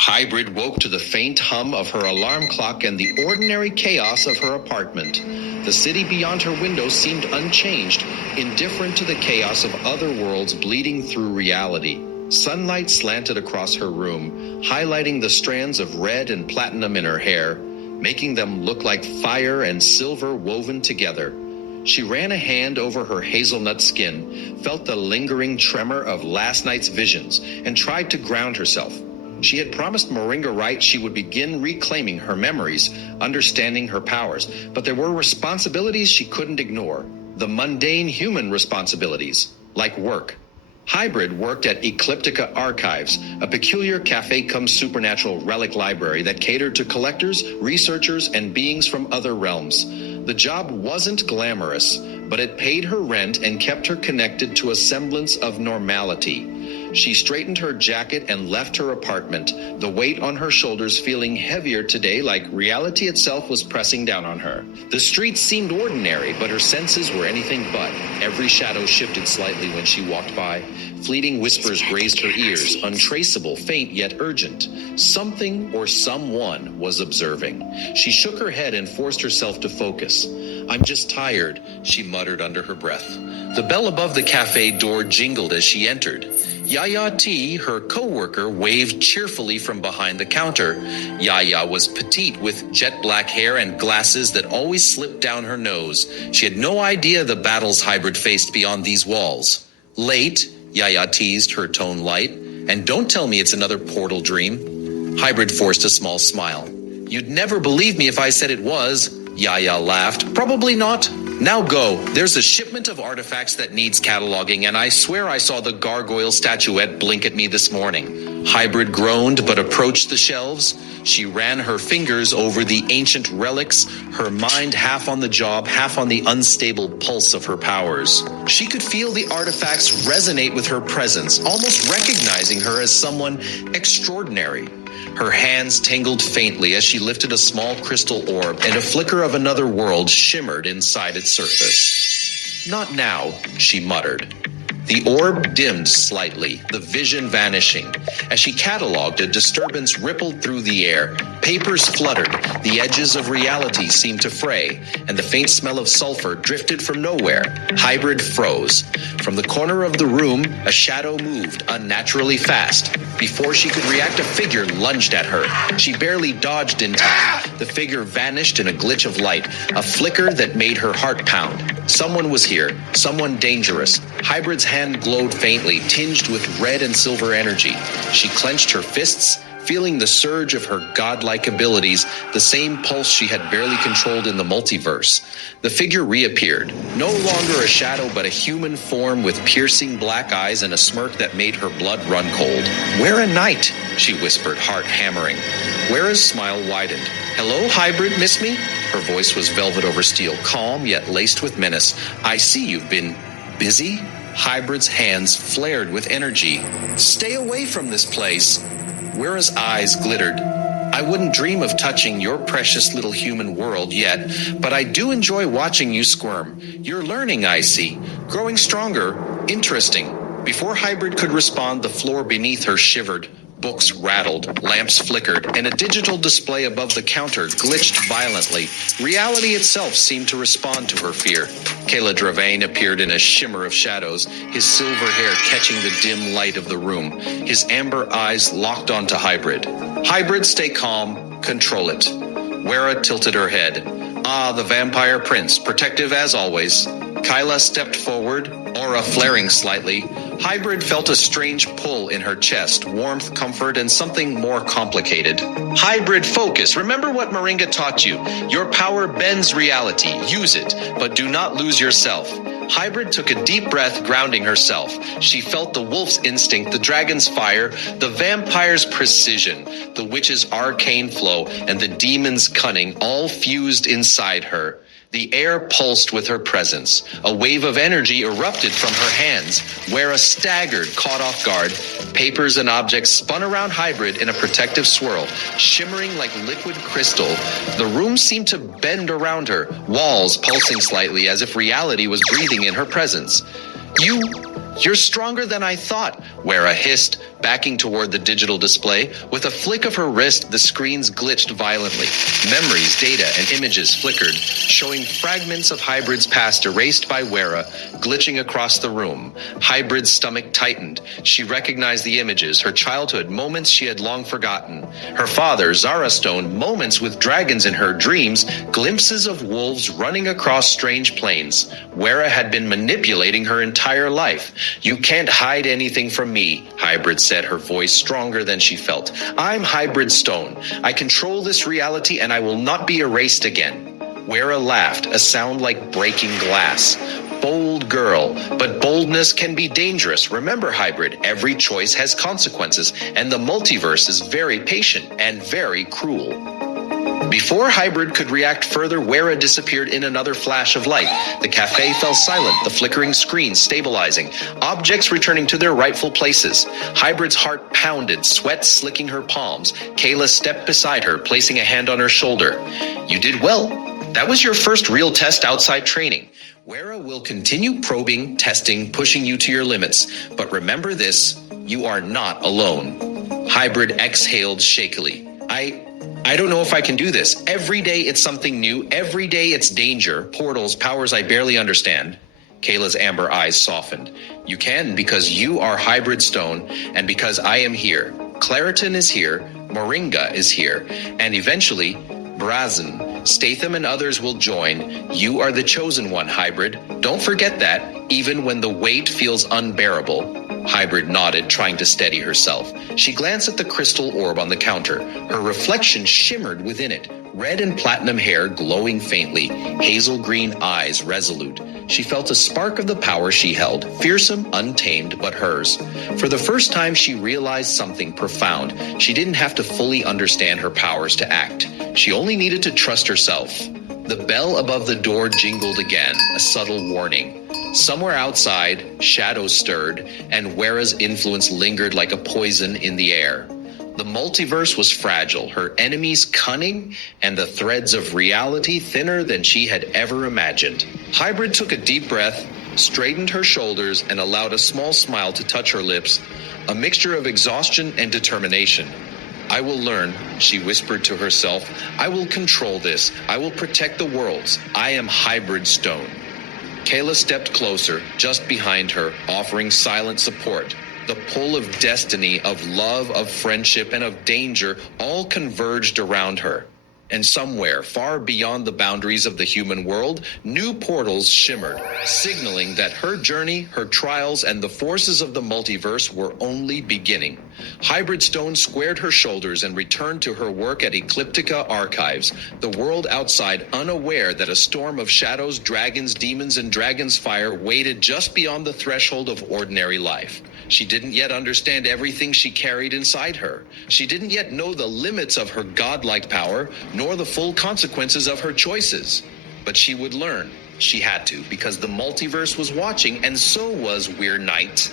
Hybrid woke to the faint hum of her alarm clock and the ordinary chaos of her apartment. The city beyond her window seemed unchanged, indifferent to the chaos of other worlds bleeding through reality. Sunlight slanted across her room, highlighting the strands of red and platinum in her hair, making them look like fire and silver woven together. She ran a hand over her hazelnut skin, felt the lingering tremor of last night's visions, and tried to ground herself. She had promised Moringa Wright she would begin reclaiming her memories, understanding her powers, but there were responsibilities she couldn't ignore. The mundane human responsibilities, like work. Hybrid worked at Ecliptica Archives, a peculiar cafe-cum-supernatural relic library that catered to collectors, researchers, and beings from other realms. The job wasn't glamorous, but it paid her rent and kept her connected to a semblance of normality. She straightened her jacket and left her apartment, the weight on her shoulders feeling heavier today, like reality itself was pressing down on her. The streets seemed ordinary, but her senses were anything but. Every shadow shifted slightly when she walked by. Fleeting whispers grazed her ears, untraceable, faint yet urgent. Something or someone was observing. She shook her head and forced herself to focus. "I'm just tired," she muttered under her breath. The bell above the cafe door jingled as she entered. Yaya T, her co-worker, waved cheerfully from behind the counter. Yaya was petite with jet black hair and glasses that always slipped down her nose. She had no idea the battles Hybrid faced beyond these walls. "Late?" Yaya teased, her tone light. "And don't tell me it's another portal dream." Hybrid forced a small smile. "You'd never believe me if I said it was." Yaya laughed. "Probably not. Now go. There's a shipment of artifacts that needs cataloging, and I swear I saw the gargoyle statuette blink at me this morning." Hybrid groaned but approached the shelves. She ran her fingers over the ancient relics, her mind half on the job, half on the unstable pulse of her powers. She could feel the artifacts resonate with her presence, almost recognizing her as someone extraordinary. Her hands tingled faintly as she lifted a small crystal orb, and a flicker of another world shimmered inside its surface. "Not now," she muttered. The orb dimmed slightly, the vision vanishing. As she cataloged, a disturbance rippled through the air. Papers fluttered, the edges of reality seemed to fray, and the faint smell of sulfur drifted from nowhere. Hybrid froze. From the corner of the room, a shadow moved unnaturally fast. Before she could react, a figure lunged at her. She barely dodged in time. The figure vanished in a glitch of light, a flicker that made her heart pound. Someone was here, someone dangerous. Hybrid's hand glowed faintly, tinged with red and silver energy. She clenched her fists, feeling the surge of her godlike abilities, the same pulse she had barely controlled in the multiverse. The figure reappeared, no longer a shadow but a human form with piercing black eyes and a smirk that made her blood run cold. "Where a knight?" she whispered, heart hammering. Wera's smile widened. "Hello, Hybrid, miss me?" Her voice was velvet over steel, calm yet laced with menace. "I see you've been busy?" Hybrid's hands flared with energy. "Stay away from this place." Wera's eyes glittered. "I wouldn't dream of touching your precious little human world yet, but I do enjoy watching you squirm. You're learning, I see. Growing stronger. Interesting." Before Hybrid could respond, the floor beneath her shivered. Books rattled, lamps flickered, and a digital display above the counter glitched violently. Reality itself seemed to respond to her fear. Kayla Dravane appeared in a shimmer of shadows, his silver hair catching the dim light of the room. His amber eyes locked onto Hybrid. "Hybrid, stay calm. Control it." Wera tilted her head. "Ah, the vampire prince, protective as always." Kyla stepped forward, aura flaring slightly. Hybrid felt a strange pull in her chest, warmth, comfort, and something more complicated. "Hybrid, focus. Remember what Moringa taught you. Your power bends reality. Use it, but do not lose yourself." Hybrid took a deep breath, grounding herself. She felt the wolf's instinct, the dragon's fire, the vampire's precision, the witch's arcane flow, and the demon's cunning all fused inside her. The air pulsed with her presence. A wave of energy erupted from her hands. Wera staggered, caught off guard. Papers and objects spun around Hybrid in a protective swirl, shimmering like liquid crystal. The room seemed to bend around her, walls pulsing slightly as if reality was breathing in her presence. You're stronger than I thought, Wera hissed, backing toward the digital display. With a flick of her wrist, the screens glitched violently. Memories, data, and images flickered, showing fragments of Hybrid's past erased by Wera, glitching across the room. Hybrid's stomach tightened. She recognized the images, her childhood, moments she had long forgotten. Her father, Zara Stone, moments with dragons in her dreams, glimpses of wolves running across strange plains. Wera had been manipulating her entire life. You can't hide anything from me, Hybrid said, her voice stronger than she felt. I'm Hybrid Stone. I control this reality and I will not be erased again. Wera laughed, a sound like breaking glass. Bold girl, but boldness can be dangerous. Remember, Hybrid, every choice has consequences, and the multiverse is very patient and very cruel. Before Hybrid could react further, Wera disappeared in another flash of light. The cafe fell silent, the flickering screen stabilizing, objects returning to their rightful places. Hybrid's heart pounded, sweat slicking her palms. Kayla stepped beside her, placing a hand on her shoulder. You did well. That was your first real test outside training. Wera will continue probing, testing, pushing you to your limits. But remember this, you are not alone. Hybrid exhaled shakily. I don't know if I can do this. Every day it's something new. Every day it's danger, portals, powers I barely understand. Kayla's amber eyes softened. You can because you are Hybrid Stone and because I am here. Claritin is here, Moringa is here, and eventually, Brazen, Statham and others will join. You are the chosen one, Hybrid. Don't forget that, even when the weight feels unbearable. Hybrid nodded, trying to steady herself. She glanced at the crystal orb on the counter. Her reflection shimmered within it, red and platinum hair glowing faintly, hazel green eyes resolute. She felt a spark of the power she held, fearsome, untamed, but hers. For the first time, she realized something profound. She didn't have to fully understand her powers to act. She only needed to trust herself. The bell above the door jingled again, a subtle warning. Somewhere outside, shadows stirred, and Wera's influence lingered like a poison in the air. The multiverse was fragile, her enemies cunning, and the threads of reality thinner than she had ever imagined. Hybrid took a deep breath, straightened her shoulders, and allowed a small smile to touch her lips, a mixture of exhaustion and determination. I will learn, she whispered to herself. I will control this. I will protect the worlds. I am Hybrid Stone. Kayla stepped closer, just behind her, offering silent support. The pull of destiny, of love, of friendship, and of danger all converged around her. And somewhere, far beyond the boundaries of the human world, new portals shimmered, signaling that her journey, her trials, and the forces of the multiverse were only beginning. Hybrid Stone squared her shoulders and returned to her work at Ecliptica Archives, the world outside unaware that a storm of shadows, dragons, demons, and dragon's fire waited just beyond the threshold of ordinary life. She didn't yet understand everything she carried inside her. She didn't yet know the limits of her godlike power, nor the full consequences of her choices. But she would learn. She had to, because the multiverse was watching, and so was Weir Knight.